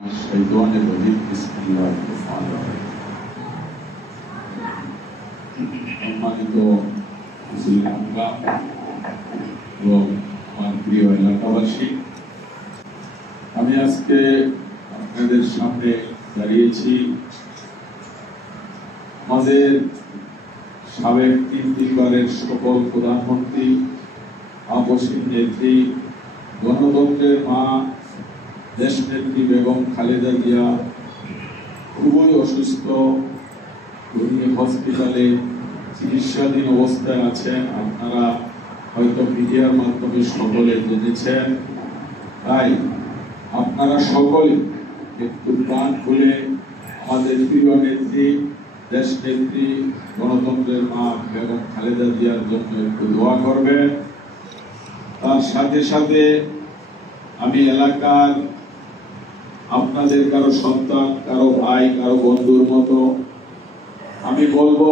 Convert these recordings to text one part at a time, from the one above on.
الشيطان الرجيم بسم الله الرحمن الرحيم সম্মানিত মুসলিম আমলা এবং আমার প্রিয় এলাকাবাসী, আমি আজকে আপনাদের সামনে দাঁড়িয়েছি আমাদের সাবেক তিনবারের সকল প্রধানমন্ত্রী, আপসহীন নেত্রী, গণতন্ত্রের মা দেশনেত্রী বেগম খালেদা জিয়া খুবই অসুস্থ, উনি হসপিটালে চিকিৎসাধীন অবস্থায় আছেন। আপনারা হয়তো মিডিয়ার মাধ্যমে সকলে জেনেছেন। তাই আপনারা সকলে একটু প্রাণ খুলে আমাদের প্রিয় নেত্রী, দেশনেত্রী, গণতন্ত্রের মা বেগম খালেদা জিয়ার জন্য একটু দোয়া করবেন। তার সাথে সাথে আমি এলাকার আপনাদের কারো সন্তান, কারো ভাই, কারো বন্ধুর মতো আমি বলবো,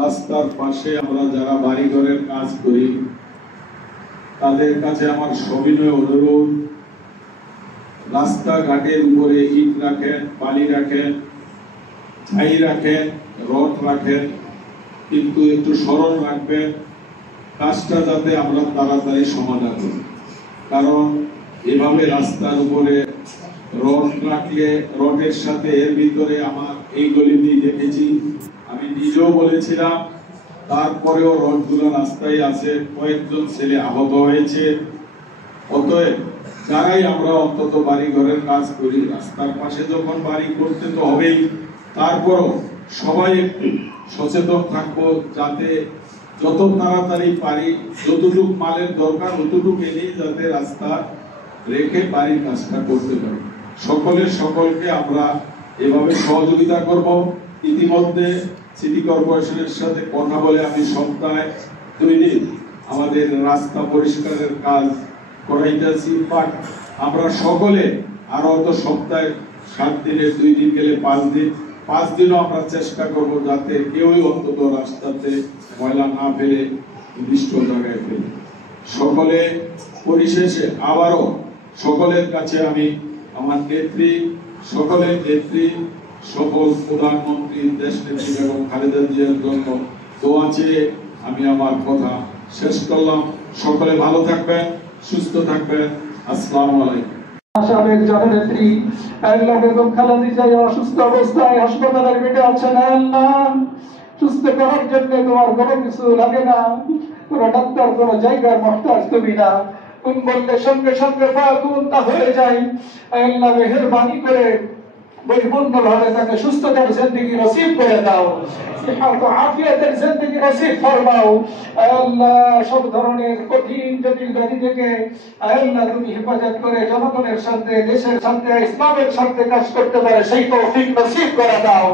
রাস্তার পাশে আমরা যারা বাড়িঘরের কাজ করি তাদের কাছে আমার সবিনয় অনুরোধ, রাস্তাঘাটের উপরে ইট রাখেন, বালি রাখেন, ছাই রাখেন, রড রাখেন, কিন্তু একটু স্মরণ রাখবেন কাজটা যাতে আমরা তাড়াতাড়ি সমাধান করি। কারণ এভাবে রাস্তার উপরে রড রাখলে রডের সাথে এর ভিতরে আমার এই গলিতে দেখেছি, আমি নিজেও বলেছিলাম, তারপরেও রডগুলো রাস্তায় আছে, কয়েকজন ছেলে আহত হয়েছে। অতএব যারাই আমরা অন্তত বাড়ি ঘরের কাজ করি, রাস্তার পাশে যখন বাড়ি করতে তো হবেই, তারপরও সবাই একটু সচেতন থাকবো যাতে যত তাড়াতাড়ি পারি, যতটুক মালের দরকার ততটুক এনেই যাতে রাস্তা রেখে বাড়ির কাজটা করতে পারি। সকলকে আমরা এভাবে সহযোগিতা করব। ইতিমধ্যে সিটি কর্পোরেশনের সাথে কথা বলে আমি সপ্তাহে 2 দিন আমাদের রাস্তা পরিষ্কারের কাজ করাইতেছি। বাট আমরা সকলে আরো তো সপ্তাহে 7 দিনে 2 দিন গেলে 5 দিন, 5 দিনও আমরা চেষ্টা করব যাতে কেউই অন্তত রাস্তাতে ময়লা না ফেলে, নির্দিষ্ট জায়গায় ফেলে। সকলে পরিশেষে আবারও সকলের কাছে আমি আমার নেত্রী, সকলের নেত্রী, সকল প্রধানমন্ত্রী, দেশনেত্রী বেগম খালেদা জিয়ার জন্য দোয়া চেয়ে আমি আমার কথা শেষ করলাম। সকলে ভালো থাকবেন, সুস্থ থাকবেন। আসসালামু আলাইকুম। সাবেক জননেত্রী আল্লাহ বেগম খালেদা জিয়া অসুস্থ অবস্থায় হাসপাতালের বেডে আছেন। আল্লাহ সুস্থ করার জন্য তোমার কোনো কিছু লাগে না, কোনো ডাক্তার, কোনো জায়গার মহতাজ তুমি না। তুমি বললে সঙ্গে সঙ্গে তা হয়ে যায়। আল্লাহ মেহেরবানি করে পরিপূর্ণভাবে তাকে সুস্থতার জিন্দেগি নসিব করে দাও, সিহাত ও আফিয়াতের জিন্দেগি নসিব ফরমাও। আল্লাহ সব ধরনের কঠিন জটিল ব্যাধি থেকে আল্লাহ তুমি হেফাজত করে জনগণের সাথে, দেশের সাথে, ইসলামের সাথে কাজ করতে পারে সেই তৌফিক নসিব করে দাও।